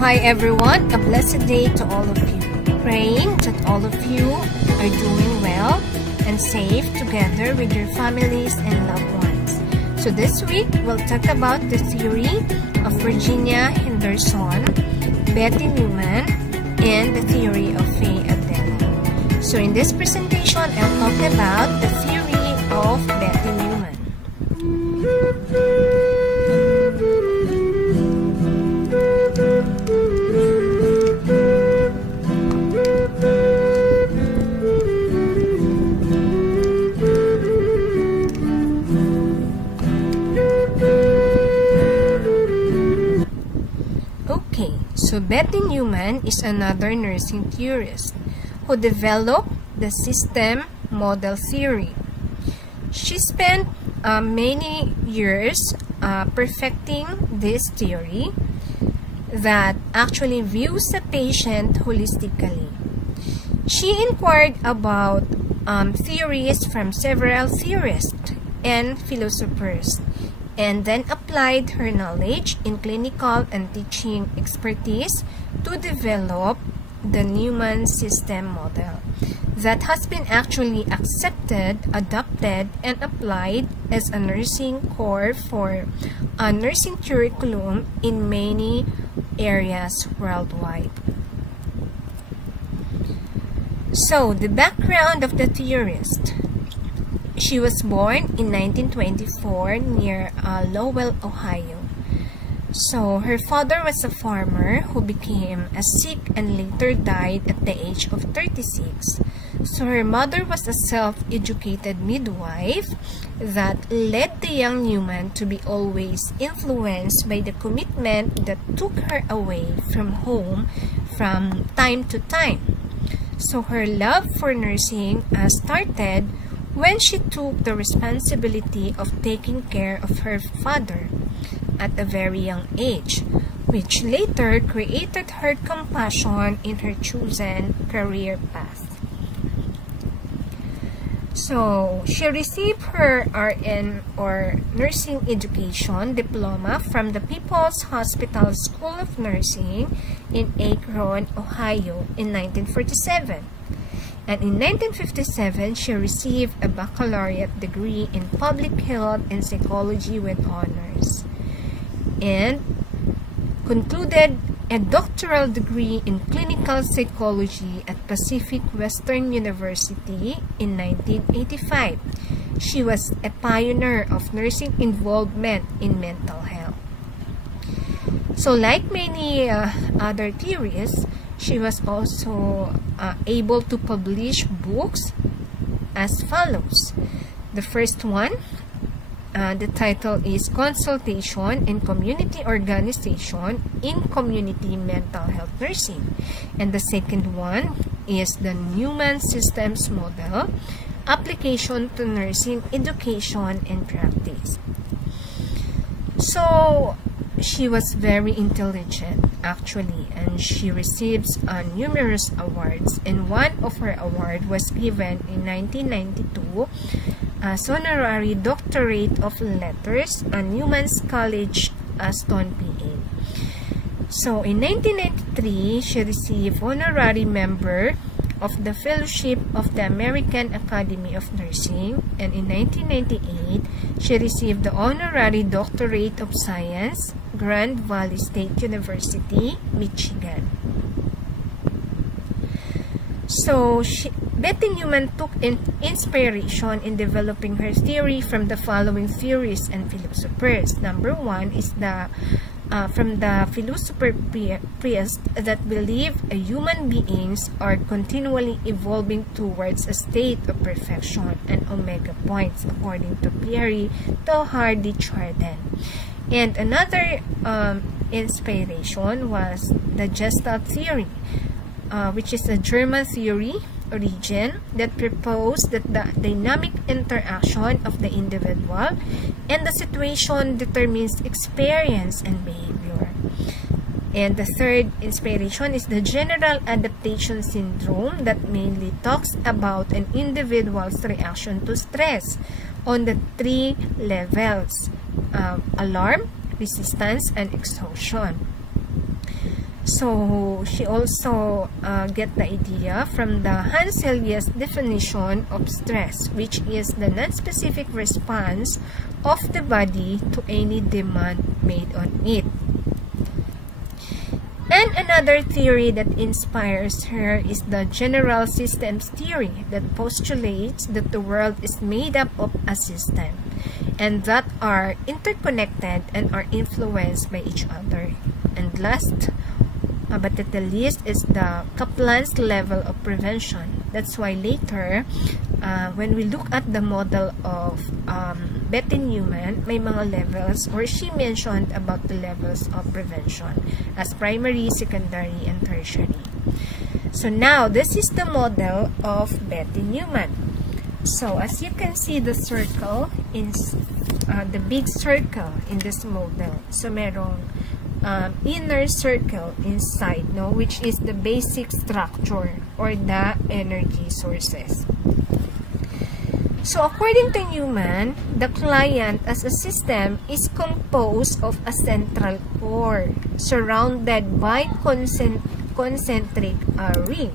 hi everyone, a blessed day to all of you. Praying that all of you are doing well and safe together with your families and loved ones. So this week, we'll talk about the theory of Virginia Henderson, Betty Neuman, and the theory of Faye Adela. So in this presentation, I'll talk about the theory of Betty Neuman. Okay, so Betty Neuman is another nursing theorist who developed the system model theory. She spent many years perfecting this theory that actually views the patient holistically. She inquired about theories from several theorists and philosophers, and then applied her knowledge in clinical and teaching expertise to develop the Neuman system model that has been actually accepted, adopted, and applied as a nursing core for a nursing curriculum in many areas worldwide. So, the background of the theorist. She was born in 1924 near Lowell, Ohio. So, her father was a farmer who became sick and later died at the age of 36. So, her mother was a self-educated midwife that led the young Neuman to be always influenced by the commitment that took her away from home from time to time. So, her love for nursing started when she took the responsibility of taking care of her father at a very young age, which later created her compassion in her chosen career path. So, she received her RN or Nursing Education diploma from the People's Hospital School of Nursing in Akron, Ohio in 1947. And in 1957, she received a baccalaureate degree in public health and psychology with honors, and concluded a doctoral degree in clinical psychology at Pacific Western University in 1985. She was a pioneer of nursing involvement in mental health. So, like many other theorists, she was also able to publish books as follows. The first one, the title is Consultation and Community Organization in Community Mental Health Nursing. And the second one is the Neuman Systems Model, Application to Nursing Education and Practice. So, she was very intelligent actually, and she receives numerous awards, and one of her awards was given in 1992 as Honorary Doctorate of Letters at Newman's College, Aston, PA. So, in 1993, she received Honorary Member of the Fellowship of the American Academy of Nursing, and in 1998, she received the Honorary Doctorate of Science, Grand Valley State University, Michigan. So, Betty Neuman took inspiration in developing her theory from the following theories and philosophers. Number one is from the philosopher priest that believe human beings are continually evolving towards a state of perfection and omega points, according to Pierre Teilhard de Chardin. And another inspiration was the Gestalt theory, which is a German theory origin that proposed that the dynamic interaction of the individual and the situation determines experience and behavior. And the third inspiration is the General Adaptation Syndrome that mainly talks about an individual's reaction to stress on the three levels: alarm, resistance, and exhaustion. So she also get the idea from the Hans Selye's definition of stress, which is the non-specific response of the body to any demand made on it. And another theory that inspires her is the general systems theory that postulates that the world is made up of a system and that are interconnected and are influenced by each other. And last, but at the least, is the Kaplan's level of prevention. That's why later, when we look at the model of Betty Neuman, may mga levels, or she mentioned about the levels of prevention as primary, secondary, and tertiary. So now, this is the model of Betty Neuman. So as you can see, the circle is the big circle in this model. So merong inner circle inside, no, which is the basic structure or the energy sources. So according to Neuman, the client as a system is composed of a central core surrounded by concentric ring.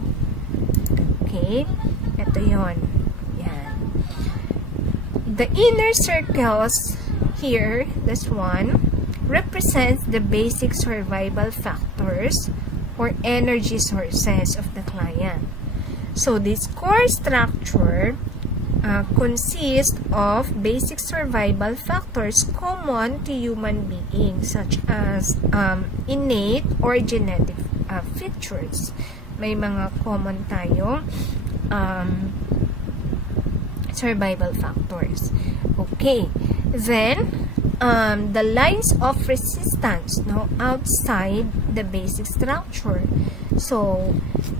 Okay, ito yon. Yan. The inner circles here, this one, represents the basic survival factors or energy sources of the client. So this core structure consists of basic survival factors common to human beings, such as innate or genetic features. May mga common tayo survival factors. Okay, then the lines of resistance, no, outside the basic structure. So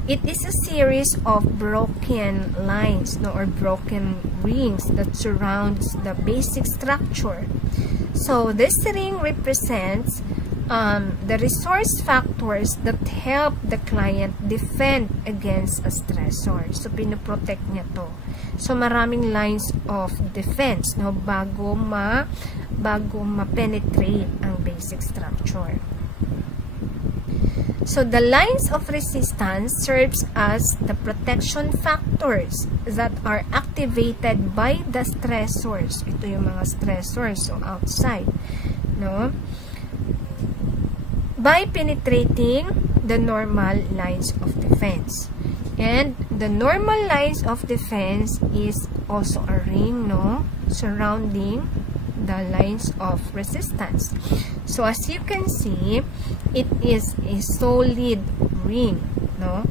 it is a series of broken lines, no, or broken rings that surrounds the basic structure. So this ring represents the resource factors that help the client defend against a stressor. So pinoprotect niya to. So maraming lines of defense, no, bago ma-penetrate ang basic structure. So the lines of resistance serves as the protection factors that are activated by the stressors. Ito yung mga stressors, so outside, no, by penetrating the normal lines of defense. And the normal lines of defense is also a ring, no, surrounding the lines of resistance. So as you can see, it is a solid ring, no.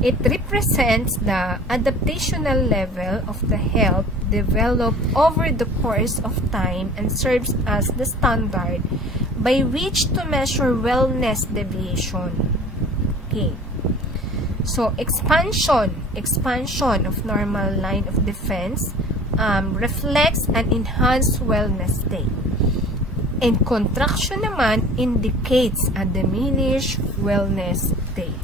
It represents the adaptational level of the health developed over the course of time and serves as the standard by which to measure wellness deviation. Okay. So expansion of normal line of defense reflects an enhanced wellness state. And contraction naman indicates a diminished wellness state.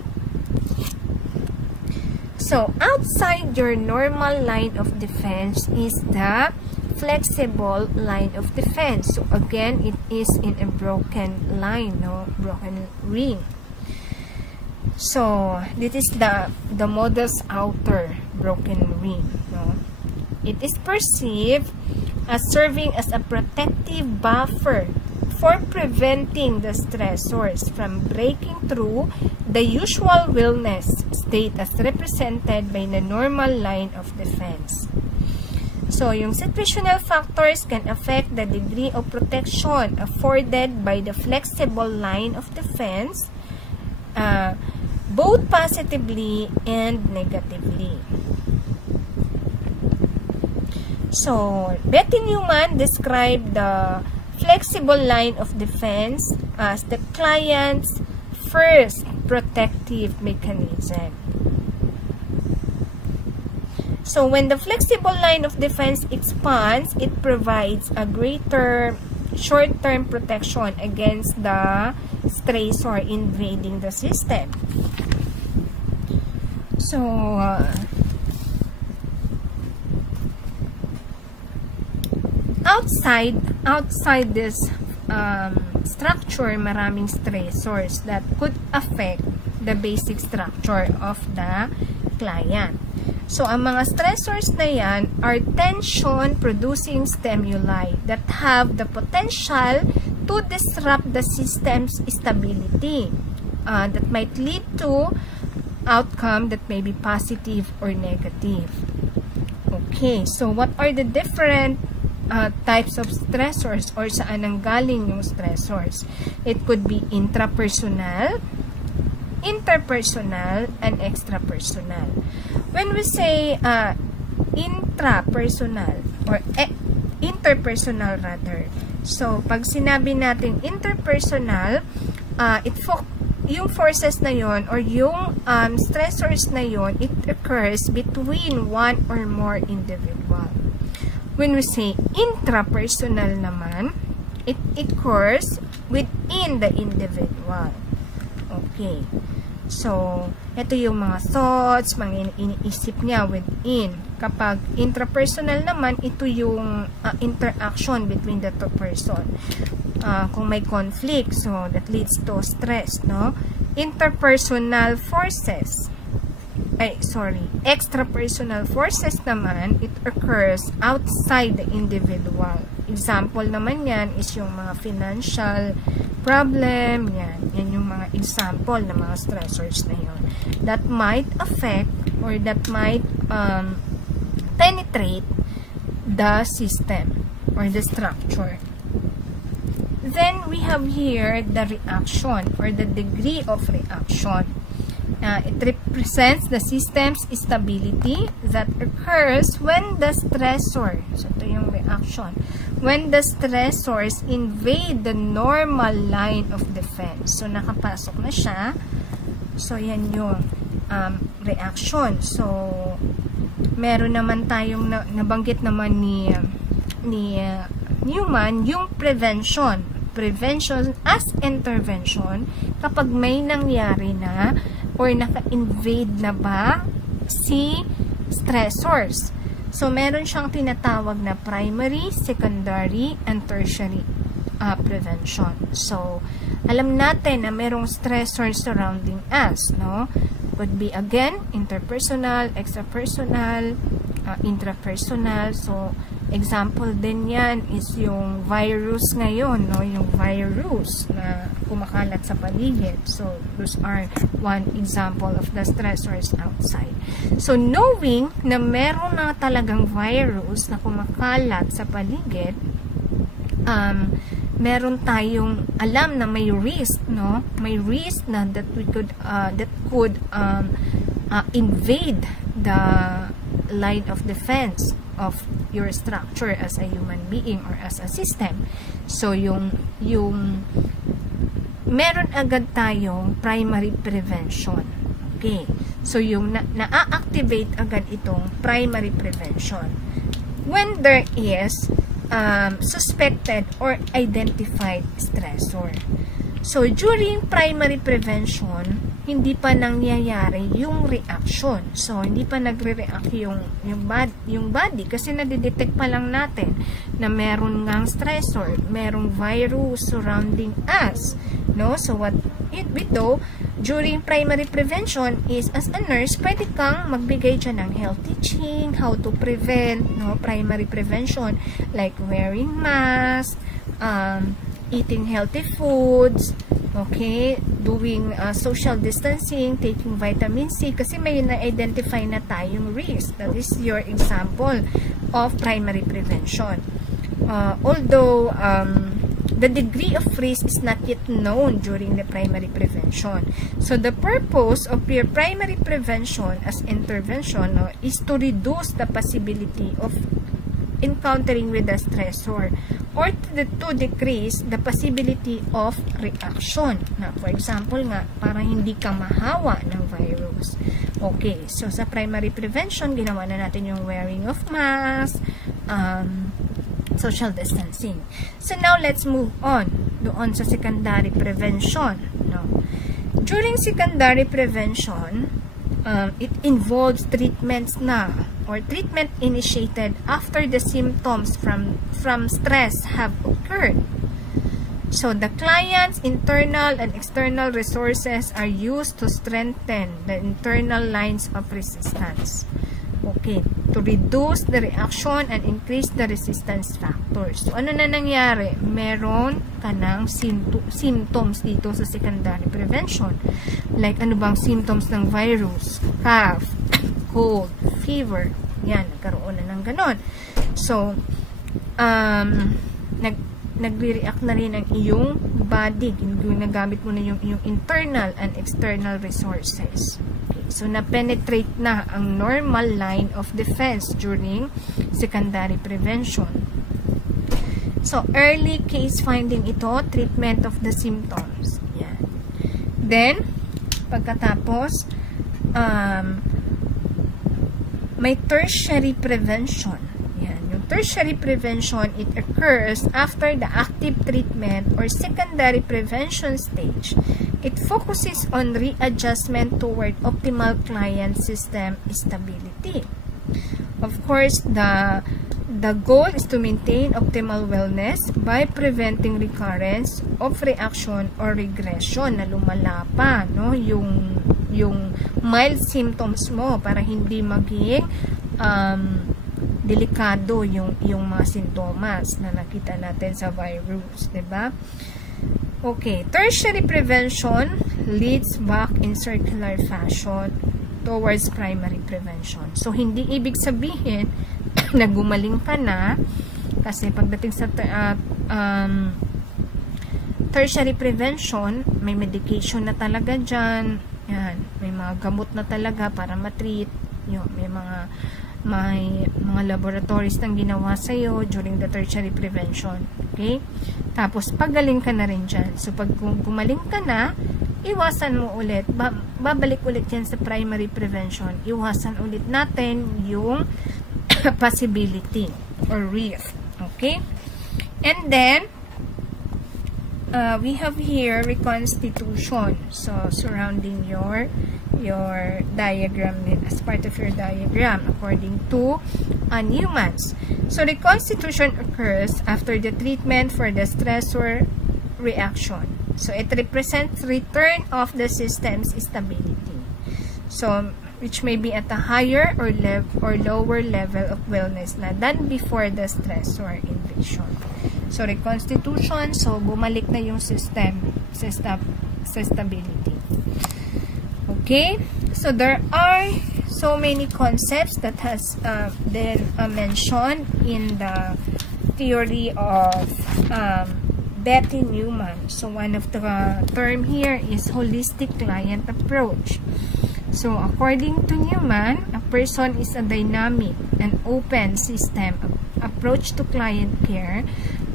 So outside your normal line of defense is the flexible line of defense. So again, it is in a broken line, no, broken ring. So this is the model's outer broken ring, no. It is perceived as serving as a protective buffer for preventing the stressors from breaking through the usual wellness state as represented by the normal line of defense. So, yung situational factors can affect the degree of protection afforded by the flexible line of defense, both positively and negatively. So, Betty Neuman described the flexible line of defense as the client's first protective mechanism. So, when the flexible line of defense expands, it provides a greater short-term protection against the stressor invading the system. So, outside this structure, maraming stressors that could affect the basic structure of the client. So, ang mga stressors na yan are tension-producing stimuli that have the potential to disrupt the system's stability that might lead to outcome that may be positive or negative. Okay, so what are the different types of stressors or saan ang galing yung stressors? It could be intrapersonal, interpersonal, and extrapersonal. When we say intrapersonal or interpersonal rather, so pag sinabi natin interpersonal, yung forces na yon or yung stressors na yon, it occurs between one or more individual. When we say intrapersonal naman, it occurs within the individual. Okay. So, ito yung mga thoughts, mga iniisip niya within. Kapag intrapersonal naman, ito yung interaction between the two person. Kung may conflict, so that leads to stress, no? Interpersonal forces. Extrapersonal forces naman, it occurs outside the individual. Example naman yan is yung mga financial problem, yan yung mga example ng mga stressors na yun that might affect or that might penetrate the system or the structure. Then we have here the reaction or the degree of reaction. It represents the system's stability that occurs when the stressor, so ito yung reaction, when the stressors invade the normal line of defense. So, nakapasok na siya. So, yan yung reaction. So, meron naman tayong nabanggit naman ni Neuman, yung prevention. Prevention as intervention kapag may nangyari na or naka-invade na ba si stressors. So, meron siyang tinatawag na primary, secondary, and tertiary prevention. So, alam natin na merong stressors surrounding us, no? Could be, again, interpersonal, extrapersonal, intrapersonal. So, example din yan is yung virus ngayon, no? Yung virus na kumakalat sa paligid. So, those are one example of the stressors outside. So, knowing na meron na talagang virus na kumakalat sa paligid, meron tayong alam na may risk, no? May risk na that could invade the line of defense of your structure as a human being or as a system. So, yung meron agad tayong primary prevention. Okay. So, yung na-activate agad itong primary prevention. When there is suspected or identified stressor. So, during primary prevention, hindi pa nangyayari yung reaction. So, hindi pa nagre-react yung body kasi nadidetect pa lang natin na meron ngang stressor, merong virus surrounding us. No? So, what we do during primary prevention is, as a nurse, pwede kang magbigay dyan ng health teaching, how to prevent, no? Primary prevention, like wearing mask, eating healthy foods, okay, doing social distancing, taking vitamin C, kasi may na-identify na tayong risk. That is your example of primary prevention. Although, the degree of risk is not yet known during the primary prevention. So, the purpose of your primary prevention as intervention, no, is to reduce the possibility of encountering with the stressor or to decrease the possibility of reaction. Na, for example nga, para hindi ka mahawa ng virus. Okay, so sa primary prevention, ginawa na natin yung wearing of mask, social distancing. So now, let's move on doon sa secondary prevention. No? During secondary prevention, it involves treatments na or treatment initiated after the symptoms from stress have occurred. So, the client's internal and external resources are used to strengthen the internal lines of resistance. Okay, to reduce the reaction and increase the resistance factors. So, ano na nangyari? Meron ka ng symptoms dito sa secondary prevention. Like, ano bang symptoms ng virus? Cough, cold, fever. Yan, nagkaroon na ng ganon. So, nagre-react na rin ang iyong body. Nagamit mo na yung internal and external resources. So, na-penetrate na ang normal line of defense during secondary prevention. So, early case finding ito, treatment of the symptoms. Yan. Then, pagkatapos, may tertiary prevention. Yan. Yung tertiary prevention, it occurs after the active treatment or secondary prevention stage. It focuses on readjustment toward optimal client system stability. Of course, the goal is to maintain optimal wellness by preventing recurrence of reaction or regression na lumala pa, no? Yung mild symptoms mo para hindi maging delikado yung mga sintomas na nakita natin sa virus, 'di ba? Okay, tertiary prevention leads back in circular fashion towards primary prevention. So, hindi ibig sabihin na gumaling ka na kasi pagdating sa tertiary prevention, may medication na talaga dyan. Yan, may mga gamot na talaga para matreat. Yun, may mga laboratories nang ginawa sa'yo during the tertiary prevention. Okay? Tapos, pagaling ka na rin dyan. So, pag gumaling ka na, iwasan mo ulit. Babalik ulit yan sa primary prevention. Iwasan ulit natin yung possibility or risk. Okay? And then, we have here reconstitution. So, surrounding your diagram as part of your diagram according to Neuman's. So, reconstitution occurs after the treatment for the stressor reaction. So, it represents return of the system's stability. So, which may be at a higher or lower level of wellness na than before the stressor invasion. So, reconstitution, so bumalik na yung system sa stability. Okay? So, there are so many concepts that has been mentioned in the theory of Betty Neuman. So, one of the term here is holistic client approach. So, according to Neuman, a person is a dynamic and open system approach to client care,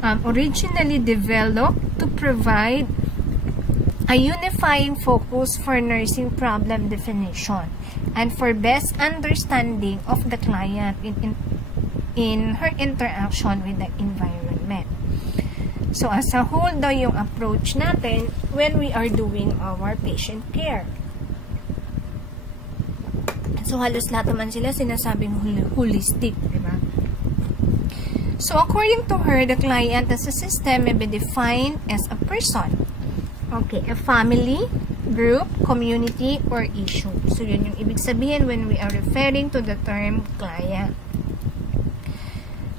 originally developed to provide a unifying focus for nursing problem definition and for best understanding of the client in her interaction with the environment. So, as a whole daw yung approach natin when we are doing our patient care. So, halos lahat naman sila sinasabing holistic, diba? So, according to her, the client as a system may be defined as a person. Okay, a family, group, community, or issue. So, yun yung ibig sabihin when we are referring to the term client.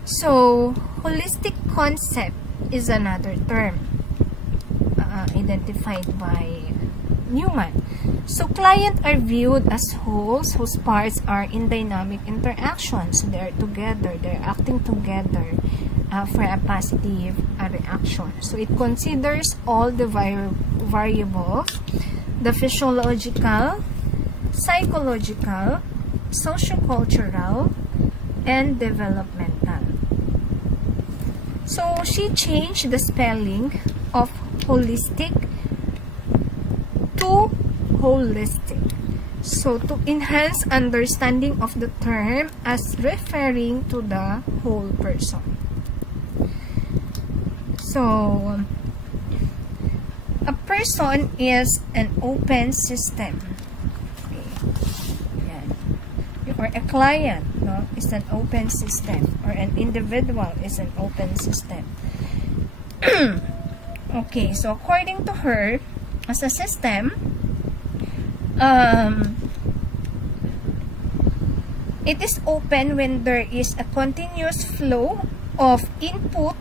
So, holistic concept is another term identified by Neuman. So, clients are viewed as wholes whose parts are in dynamic interaction. So, they are together. They are acting together for a positive reaction. So, it considers all the variables, the physiological, psychological, sociocultural, and developmental. So, she changed the spelling of holistic to holistic. So, to enhance understanding of the term as referring to the whole person. So, a person is an open system. Okay. Yan. Or a client, no, is an open system. Or an individual is an open system. Okay, so according to her, as a system, it is open when there is a continuous flow of input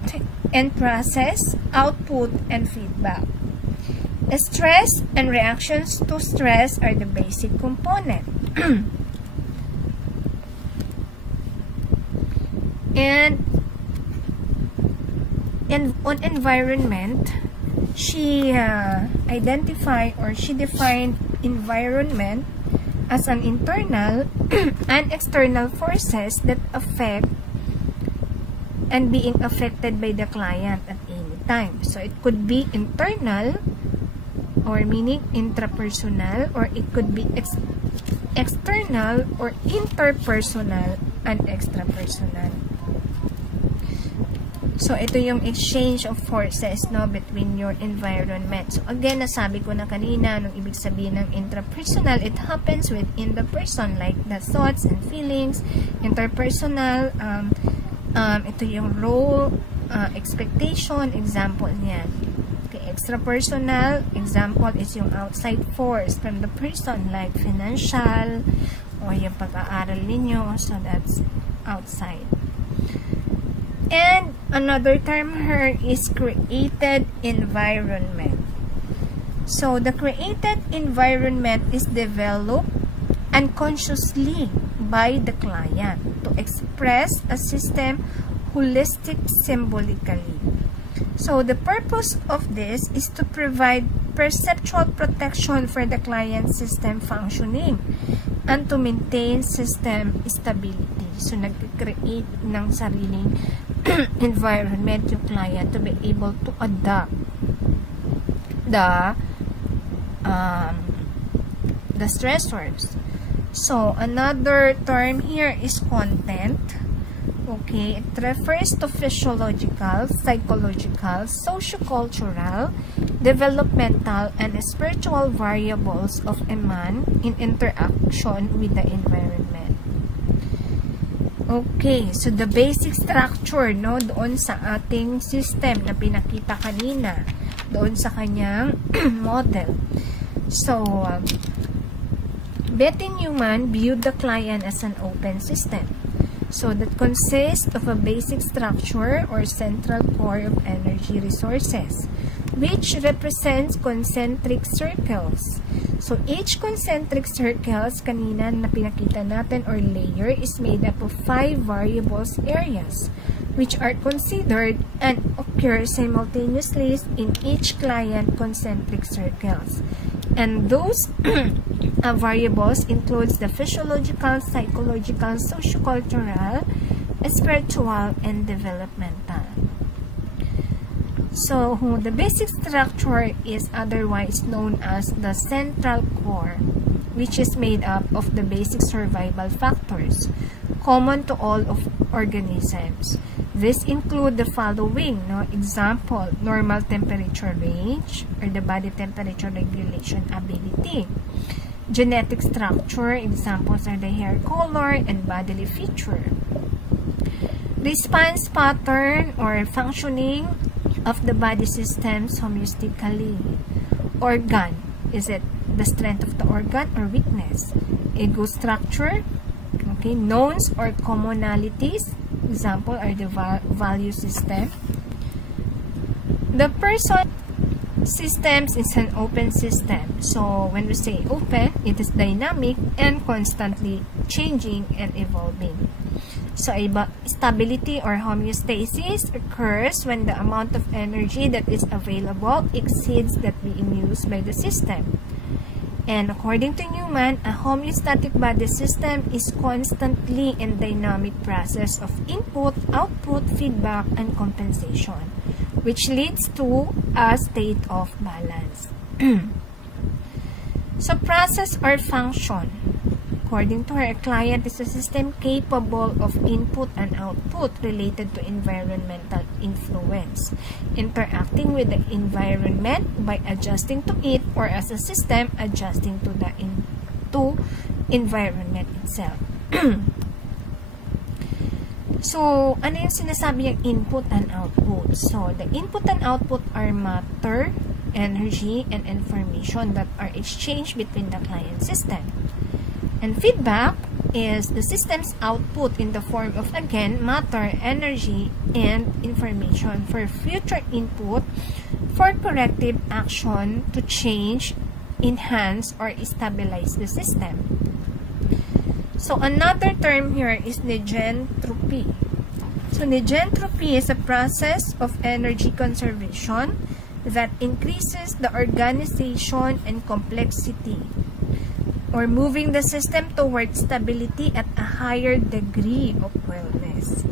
and process, output, and feedback. Stress and reactions to stress are the basic component. And on environment, she defined environment as an internal and external forces that affect and being affected by the client at any time. So it could be internal, or meaning intrapersonal, or it could be external or interpersonal and extrapersonal. So, ito yung exchange of forces, no, between your environment. So, again, nasabi ko na kanina, nung ibig sabihin ng intrapersonal, it happens within the person, like the thoughts and feelings. Interpersonal, ito yung role, expectation, example niyan. Okay, extrapersonal, example is yung outside force from the person, like financial, or yung pag-aaral ninyo, so that's outside. And another term here is created environment. So the created environment is developed unconsciously by the client to express a system holistic symbolically. So the purpose of this is to provide perceptual protection for the client system functioning and to maintain system stability. So nag-create ng sariling environment yung client to be able to adapt the stressors. So another term here is content. Okay, it refers to physiological, psychological, sociocultural, developmental, and spiritual variables of a man in interaction with the environment. Okay, so the basic structure, no, doon sa ating system na pinakita kanina, doon sa kanyang model. So, Betty Neuman viewed the client as an open system. So, that consists of a basic structure or central core of energy resources, which represents concentric circles. So, each concentric circles, kanina na pinakita natin, or layer, is made up of 5 variables areas, which are considered and occur simultaneously in each client concentric circles. And those variables includes the physiological, psychological, sociocultural, spiritual, and developmental. So, the basic structure is otherwise known as the central core, which is made up of the basic survival factors common to all of organisms. These include the following, no? Example, normal temperature range, or the body temperature regulation ability. Genetic structure, examples are the hair color and bodily feature. Response pattern or functioning of the body systems homeostatically. Organ, is it the strength of the organ or weakness? Ego structure, okay, knowns or commonalities, example are the value system. The person systems is an open system. So when we say open, it is dynamic and constantly changing and evolving. So stability or homeostasis occurs when the amount of energy that is available exceeds that being used by the system. And according to Neuman, a homeostatic body system is constantly in dynamic process of input, output, feedback, and compensation, which leads to a state of balance. So process or function. According to her, a client is a system capable of input and output related to environmental influence, interacting with the environment by adjusting to it, or as a system adjusting to the environment itself. So, ano yung sinasabi yung input and output? So, the input and output are matter, energy, and information that are exchanged between the client system. And feedback is the system's output in the form of, again, matter, energy, and information for future input for corrective action to change, enhance, or stabilize the system. So, another term here is negentropy. So, negentropy is a process of energy conservation that increases the organization and complexity, or moving the system towards stability at a higher degree of wellness.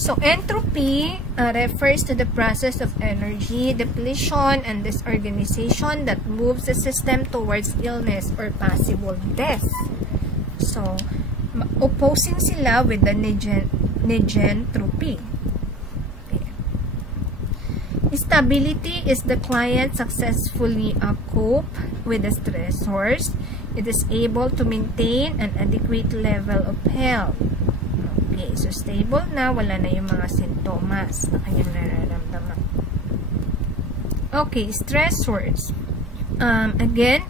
So, entropy refers to the process of energy depletion and disorganization that moves the system towards illness or possible death. So, opposing sila with the negentropy. Okay. Stability is the client successfully cope with the stressors. It is able to maintain an adequate level of health. Okay, so stable na, wala na yung mga sintomas na kanyang nararamdaman. Okay, stressors. Again,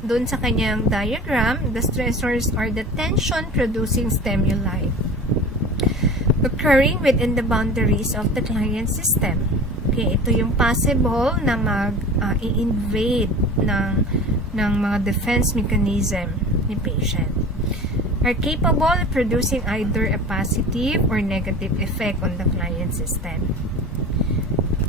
dun sa kanyang diagram, the stressors are the tension-producing stimuli occurring within the boundaries of the client system. Okay, ito yung possible na mag-i-invade ng mga defense mechanism ni patient. Are capable of producing either a positive or negative effect on the client system.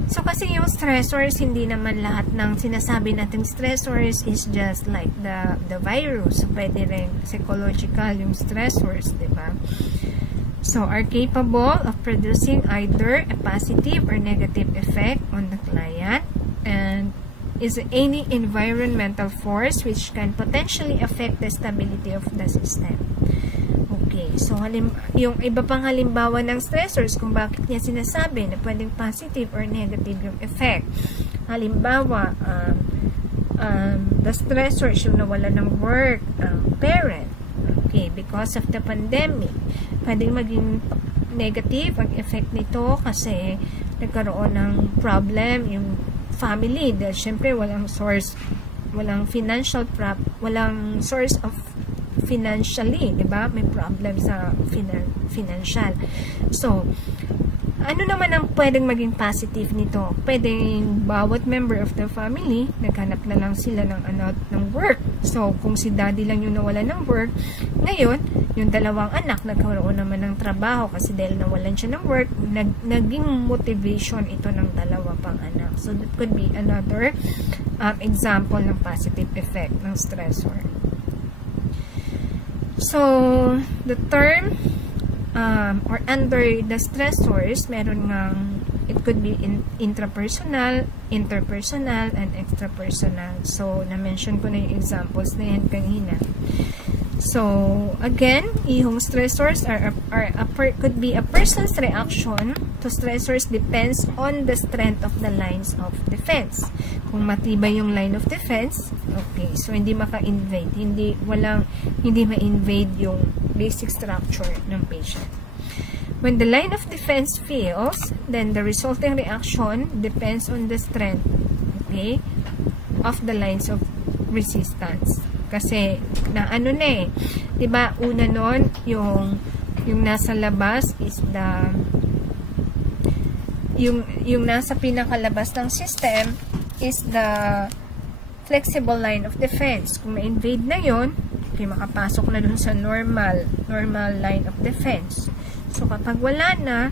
So, kasi yung stressors, hindi naman lahat ng sinasabi nating stressors is just like the virus. So, pwede rin psychological yung stressors, diba? So, are capable of producing either a positive or negative effect on the client, and is any environmental force which can potentially affect the stability of the system. Okay, so yung iba pang halimbawa ng stressors kung bakit niya sinasabi na pwedeng positive or negative yung effect. Halimbawa, the stressors yung nawala ng work, parent. Okay, because of the pandemic. Pwedeng maging negative ang effect nito kasi nagkaroon ng problem yung family dahil syempre walang source of financially, 'di ba? May problem sa financial. So, ano naman ang pwedeng maging positive nito? Pwedeng bawat member of the family naghanap na lang sila ng work. So, kung si daddy lang yung nawala ng work, ngayon, yung dalawang anak nagkaroon naman ng trabaho kasi dahil nawalan siya ng work, naging motivation ito ng dalawa pang anak. So, that could be another example ng positive effect ng stressor. So, the term or under the stressors, meron ngang, it could be intrapersonal, interpersonal, and extrapersonal. So, na-mention ko na yung examples na yan kanina. So, again, yung stressors could be a person's reaction to stressors depends on the strength of the lines of defense. Kung matibay yung line of defense, okay, so hindi maka-invade, hindi ma-invade yung basic structure ng patient. When the line of defense fails, then the resulting reaction depends on the strength, okay, of the lines of resistance. Kasi, na ano na eh, diba, una nun, yung nasa labas is yung nasa pinakalabas ng system is the flexible line of defense. Kung ma-invade na yon, okay, makapasok na dun sa normal line of defense. So, kapag wala na,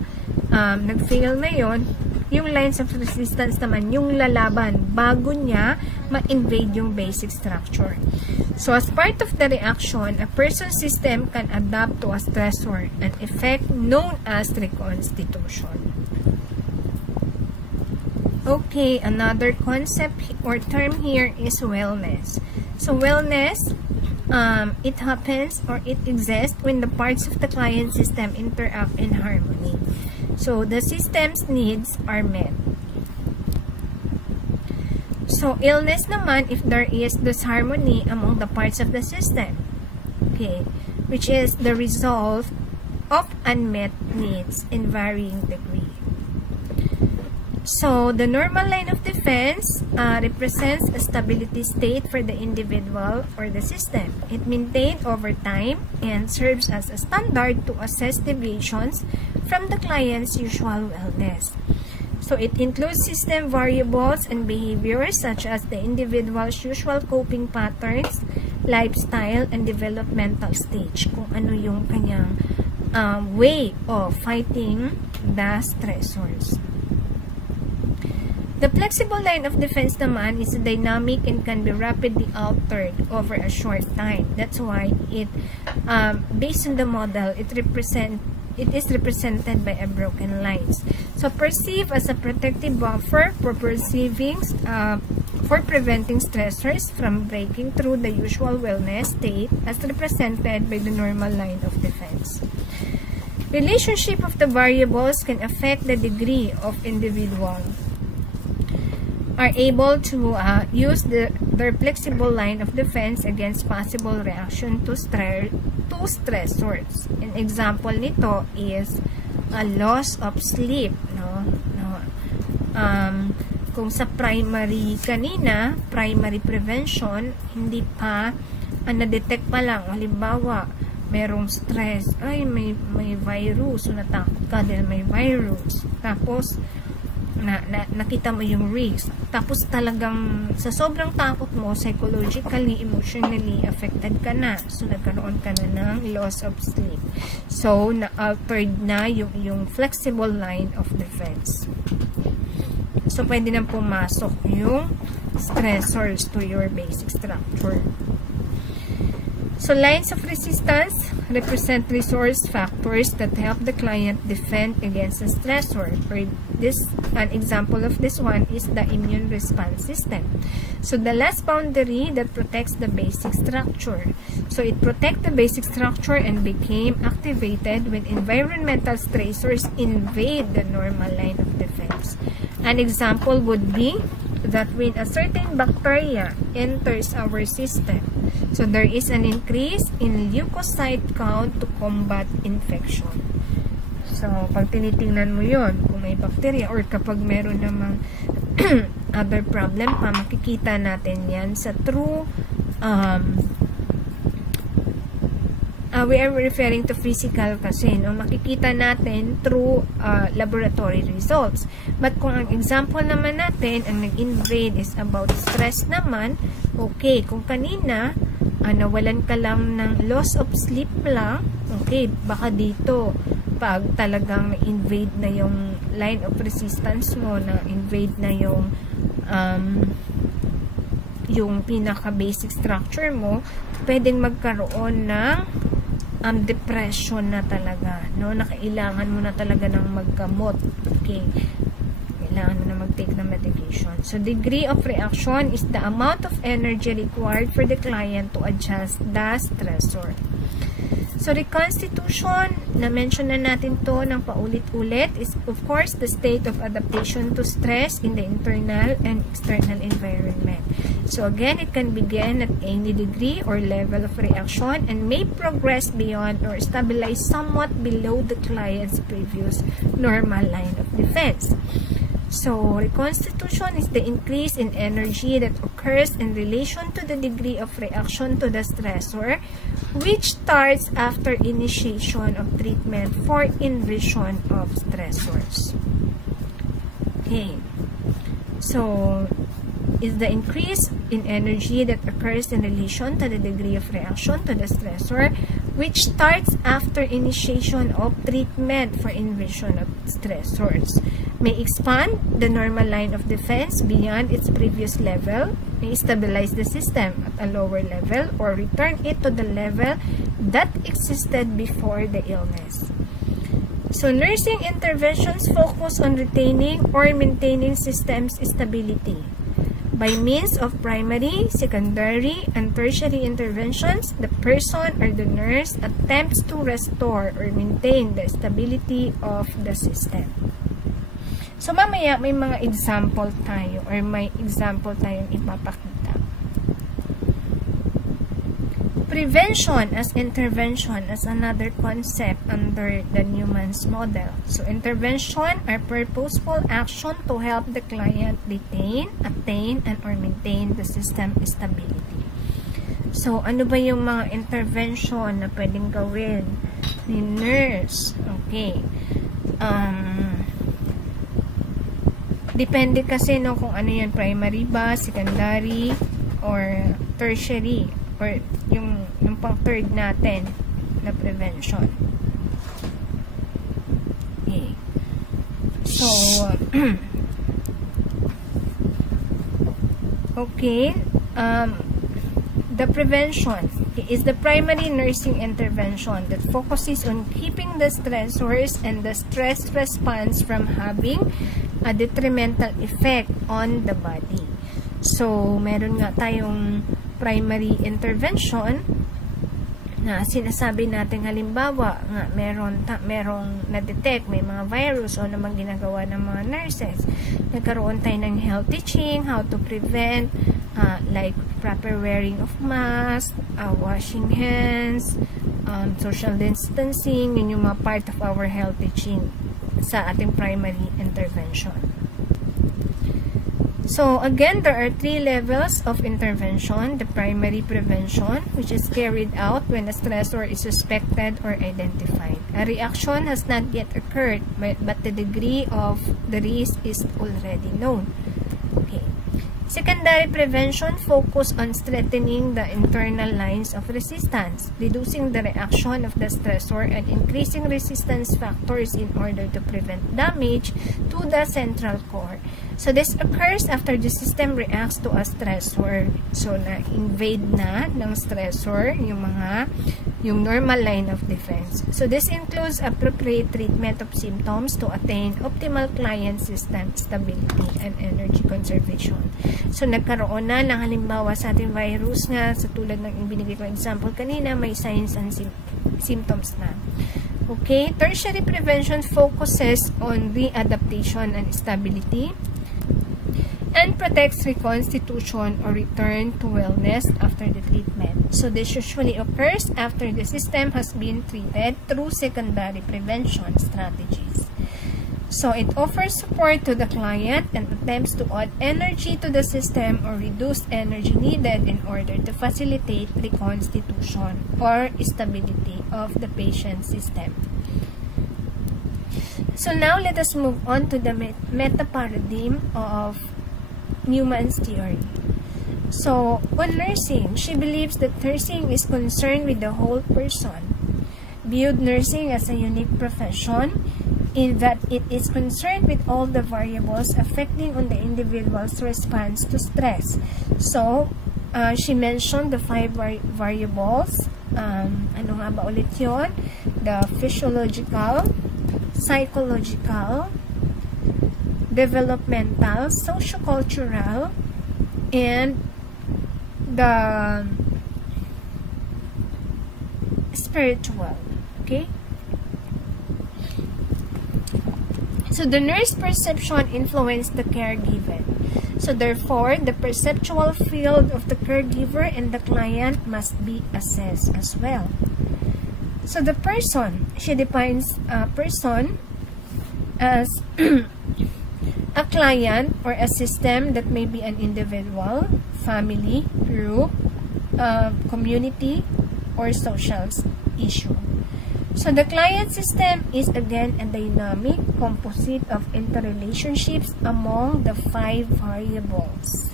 nag-fail na yon, yung lines of resistance naman, yung lalaban, bago niya ma-invade yung basic structure. So, as part of the reaction, a person's system can adapt to a stressor, an effect known as reconstitution. Okay, another concept or term here is wellness. So, wellness, it happens or it exists when the parts of the client system interact in harmony. So, the system's needs are met. So, illness naman if there is disharmony among the parts of the system. Okay. which is the result of unmet needs in varying degree. So, the normal line of defense represents a stability state for the individual or the system. It maintained over time and serves as a standard to assess deviations from the client's usual wellness. So, it includes system variables and behaviors such as the individual's usual coping patterns, lifestyle, and developmental stage, kung ano yung kanyang way of fighting the stressors. The flexible line of defense naman is dynamic and can be rapidly altered over a short time. That's why it, based on the model, it is represented by a broken lines. So, perceived as a protective buffer for preventing stressors from breaking through the usual wellness state as represented by the normal line of defense. Relationship of the variables can affect the degree of individual are able to use their flexible line of defense against possible reaction to stressors. An example nito is a loss of sleep. Kung sa primary kanina, primary prevention, hindi pa, na-detect pa lang. Halimbawa, merong stress. Ay, may virus. So, natakot ka dahil may virus. Tapos, nakita mo yung risk. Tapos talagang sa sobrang takot mo, psychologically, emotionally affected ka na. So nagkaroon ka na ng loss of sleep. So na-altered na yung flexible line of defense. So pwede nang pumasok yung stressors to your basic structure. So, lines of resistance represent resource factors that help the client defend against a stressor. An example of this one is the immune response system. So, the last boundary that protects the basic structure. So, it protects the basic structure and became activated when environmental stressors invade the normal line of defense. An example would be that when a certain bacteria enters our system, so there is an increase in leukocyte count to combat infection. So, pag tinitingnan mo yun, kung may bacteria or kapag meron namang other problem pa, makikita natin yan sa true we are referring to physical kasi, no? Makikita natin through laboratory results. But kung ang example naman natin, ang nag-invade is about stress naman, okay, kung kanina, nawalan ka lang ng loss of sleep lang, okay, baka dito, pag talagang na-invade na yung line of resistance mo, na-invade na yung pinaka-basic structure mo, pwedeng magkaroon ng depression na talaga, no? Nakailangan mo na talaga ng magkamot. Okay. Kailangan mo na mag-take ng medication. So, degree of reaction is the amount of energy required for the client to adjust the stressor. So, reconstitution, na-mention na natin to ng paulit-ulit, is of course the state of adaptation to stress in the internal and external environment. So, again, it can begin at any degree or level of reaction and may progress beyond or stabilize somewhat below the client's previous normal line of defense. So, reconstitution is the increase in energy that occurs in relation to the degree of reaction to the stressor, which starts after initiation of treatment for inversion of stressors. Okay. So, is the increase in energy that occurs in relation to the degree of reaction to the stressor, which starts after initiation of treatment for inversion of stressors. May expand the normal line of defense beyond its previous level, may stabilize the system at a lower level, or return it to the level that existed before the illness. So, nursing interventions focus on retaining or maintaining systems stability. By means of primary, secondary, and tertiary interventions, the person or the nurse attempts to restore or maintain the stability of the system. So, mamaya may mga example tayo or may example tayong ipapakita. Prevention as intervention as another concept under the Neuman's model. So, intervention are purposeful action to help the client retain, attain, and or maintain the system stability. So, ano ba yung mga intervention na pwedeng gawin ni nurse? Okay. Depende kasi no kung ano yan, primary ba, secondary, or tertiary, or yung pang third natin na prevention. Okay. So, okay, the prevention is the primary nursing intervention that focuses on keeping the stressors and the stress response from having a detrimental effect on the body. So, meron nga tayong primary intervention na sinasabi natin halimbawa nga merong na-detect, may mga virus o namang ginagawa ng mga nurses. Nagkaroon tayo ng health teaching, how to prevent like proper wearing of mask, washing hands, social distancing, yun yung mga part of our health teaching sa ating primary intervention. So, again, there are 3 levels of intervention. The primary prevention, which is carried out when a stressor is suspected or identified. A reaction has not yet occurred, but the degree of the risk is already known. Okay. Secondary prevention focus on strengthening the internal lines of resistance, reducing the reaction of the stressor, and increasing resistance factors in order to prevent damage to the central core. So, this occurs after the system reacts to a stressor. So, na-invade na ng stressor yung normal line of defense. So, this includes appropriate treatment of symptoms to attain optimal client system stability and energy conservation. So, nagkaroon na ng halimbawa sa ating virus nga, sa tulad ng binigay ko example kanina, may signs and symptoms na. Okay, tertiary prevention focuses on readaptation and stability, and protects reconstitution or return to wellness after the treatment. So, this usually occurs after the system has been treated through secondary prevention strategies. So, it offers support to the client and attempts to add energy to the system or reduce energy needed in order to facilitate reconstitution or stability of the patient system. So, now let us move on to the meta-paradigm of Neuman's theory. So, on nursing, she believes that nursing is concerned with the whole person, viewed nursing as a unique profession in that it is concerned with all the variables affecting on the individual's response to stress. So, she mentioned the 5 variables. Ano nga ba ulit yun? The physiological, psychological, developmental, sociocultural, and the spiritual. Okay? So, the nurse perception influenced the care given. So, therefore, the perceptual field of the caregiver and the client must be assessed as well. So, the person, she defines a person as a client or a system that may be an individual, family, group, community, or social issue. So, the client system is again a dynamic composite of interrelationships among the 5 variables.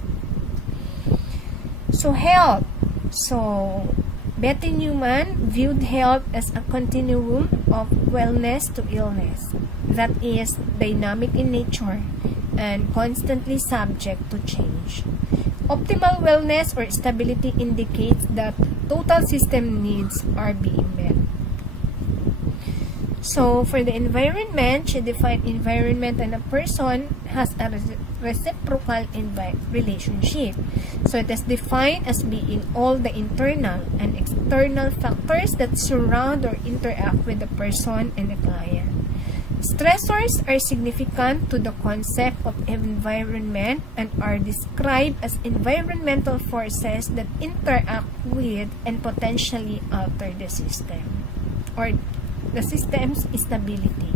So, health. So, Betty Neuman viewed health as a continuum of wellness to illness that is dynamic in nature and constantly subject to change. Optimal wellness or stability indicates that total system needs are being met. So, for the environment, she defined environment and a person has a reciprocal relationship. So, it is defined as being all the internal and external factors that surround or interact with the person and the client. Stressors are significant to the concept of environment and are described as environmental forces that interact with and potentially alter the system or the system's stability.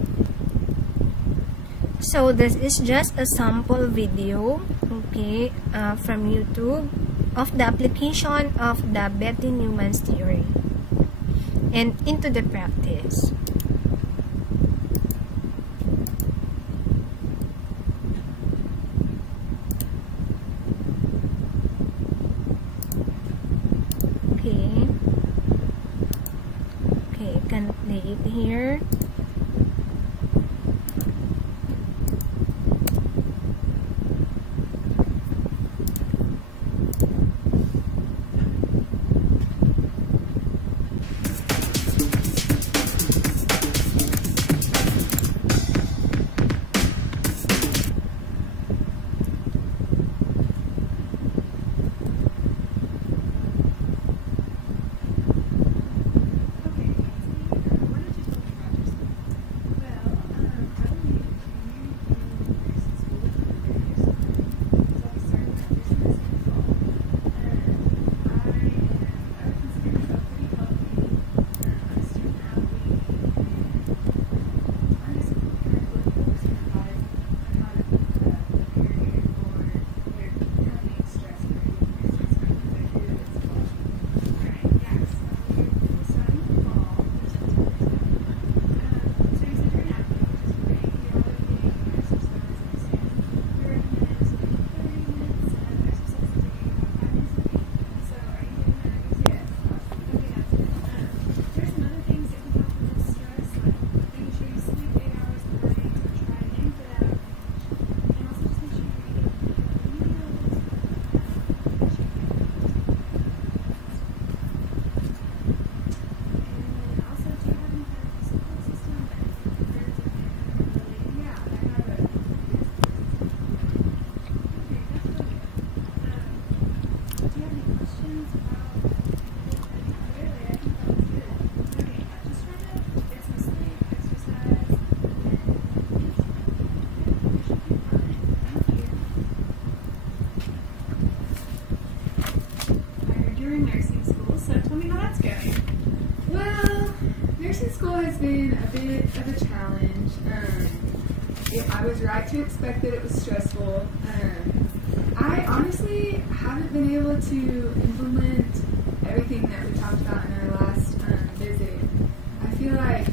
So this is just a sample video, okay, from YouTube of the application of the Betty Neuman's theory and into the practice. Okay, you can play it here. Has been a bit of a challenge. I was right to expect that it was stressful. I honestly haven't been able to implement everything that we talked about in our last visit. I feel like,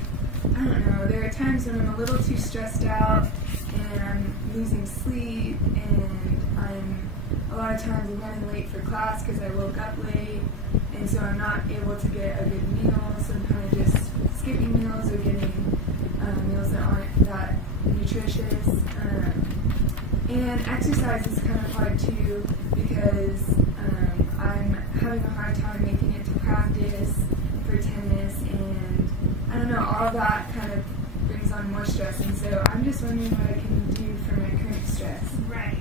I don't know, there are times when I'm a little too stressed out and I'm losing sleep, and a lot of times I'm running late for class because I woke up late, and so I'm not able to get a good meal, so I'm kind of just skipping meals or getting meals that aren't that nutritious. And exercise is kind of hard too because I'm having a hard time making it to practice for tennis, and I don't know, all of that kind of brings on more stress, and so I'm just wondering what I can do for my current stress. Right.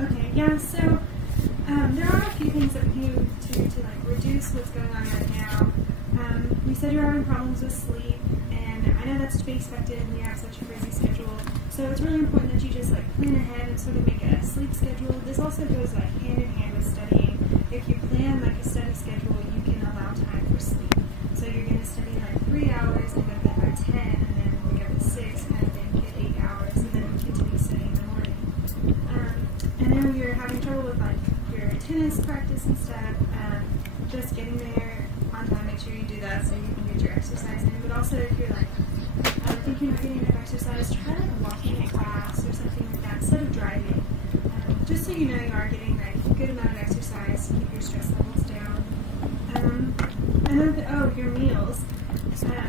Okay, yeah, so there are a few things that we can do to like reduce what's going on right now. You said you're having problems with sleep, and I know that's to be expected when you have such a busy schedule. So it's really important that you just like plan ahead and sort of make a sleep schedule. This also goes like hand in hand with studying. If you plan like a study schedule, you can allow time for sleep. So you're going to study like 3 hours and go to bed by 10, and then wake up at 6, kind of thing, get 8 hours, and then continue studying in the morning. I know you're having trouble with like your tennis practice and stuff. Just getting there on time, make sure you do that so you can get your exercise in. But also if you're like thinking of getting enough exercise, try like walking in class or something like that instead of driving. Just so you know you are getting like a good amount of exercise to keep your stress levels down. I know that, your meals.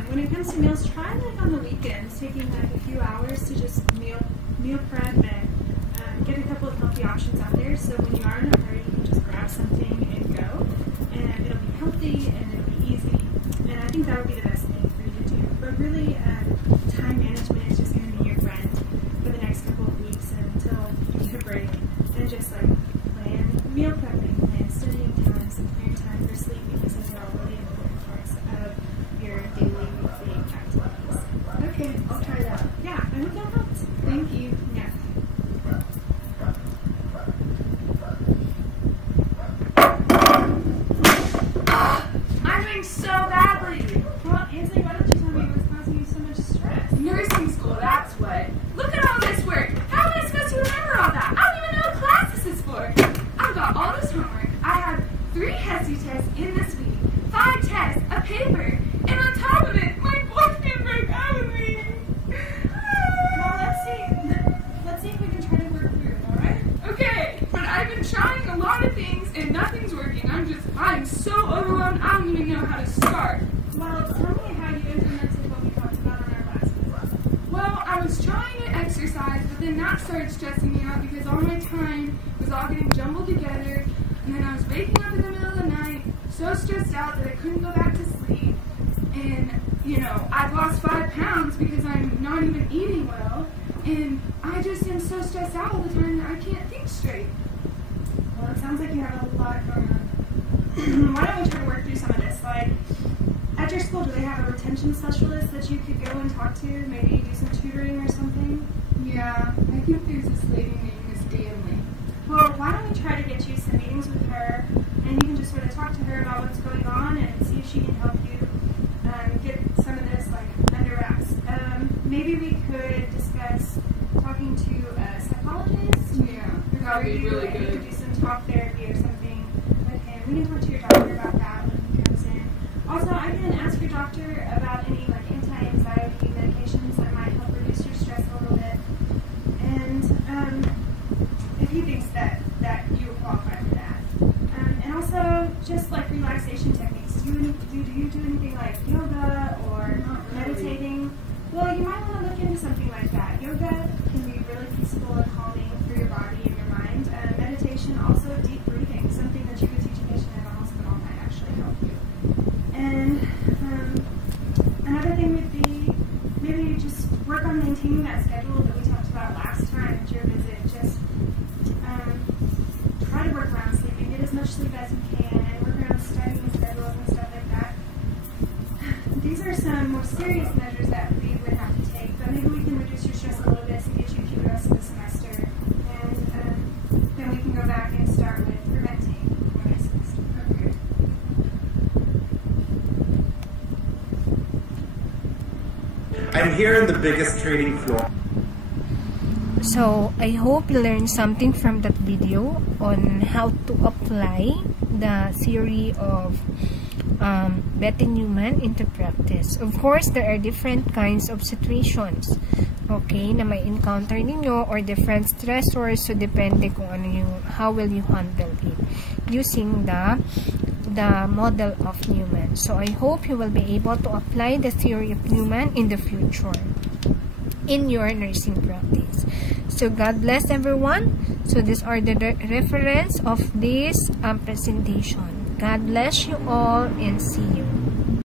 When it comes to meals, try like on the weekends, taking like a few hours to just meal prep and get a couple of healthy options out there, so when you are in a hurry, you can just grab something and go, and it'll be healthy and it'll be easy, and I think that would be the best thing for you to do. But really, time management is just going to be your friend for the next couple of weeks until you get a break, and just like plan meal prepping, plan studying times, and plan time for sleep, because those are all really important parts of your daily weekly activities. Okay, I'll try that. Yeah. I'm so overwhelmed, I don't even know how to start. Well, tell me how you implemented what we talked about on our last visit. Well, I was trying to exercise, but then that started stressing me out because all my time was all getting jumbled together, and then I was waking up in the middle of the night, so stressed out that I couldn't go back to sleep, and, you know, I've lost 5 pounds because I'm not even eating well, and I just am so stressed out all the time that I can't think straight. Well, it sounds like you have a lot going on. Why don't we try to work through some of this? Like, at your school, do they have a retention specialist that you could go and talk to? Maybe do some tutoring or something? Yeah, I think there's this lady named Miss Daly. Well, why don't we try to get you some meetings with her, and you can just sort of talk to her about what's going on and see if she can help you get some of this like under wraps. Maybe we could discuss talking to a psychologist. Yeah, that would be really You good. could do some talk therapy or something with him. We can talk to your doctor about that when he comes in. Also, I can ask your doctor about any like anti-anxiety medications that might help reduce your stress a little bit. And if he thinks that you would qualify for that. And also just like relaxation techniques. Do you do anything like yoga or meditating? Well, you might want to look into something like that. Yoga can be really peaceful and calming for your body and your mind. Meditation, also deep breathing, something that you could teach a patient at a hospital might actually help you. And another thing would be maybe just work on maintaining that schedule that we talked about last time at your visit. Just try to work around sleeping, get as much sleep as you can, and work around studying schedules and stuff like that. These are some more serious measures that we would have to take, but maybe we can reduce your stress a little bit to get you through the rest of the semester, and then we can go back and start with preventing for next semester. Okay. I'm here in the biggest trading floor. So, I hope you learned something from that video on how to apply the theory of Betty Neuman into practice. Of course, there are different kinds of situations, okay, na may encounter ninyo or different stressors, so depende kung ano yung, how will you handle it using the model of Neuman. So, I hope you will be able to apply the theory of Neuman in the future in your nursing practice. So God bless everyone. So these are the reference of this presentation. God bless you all and see you.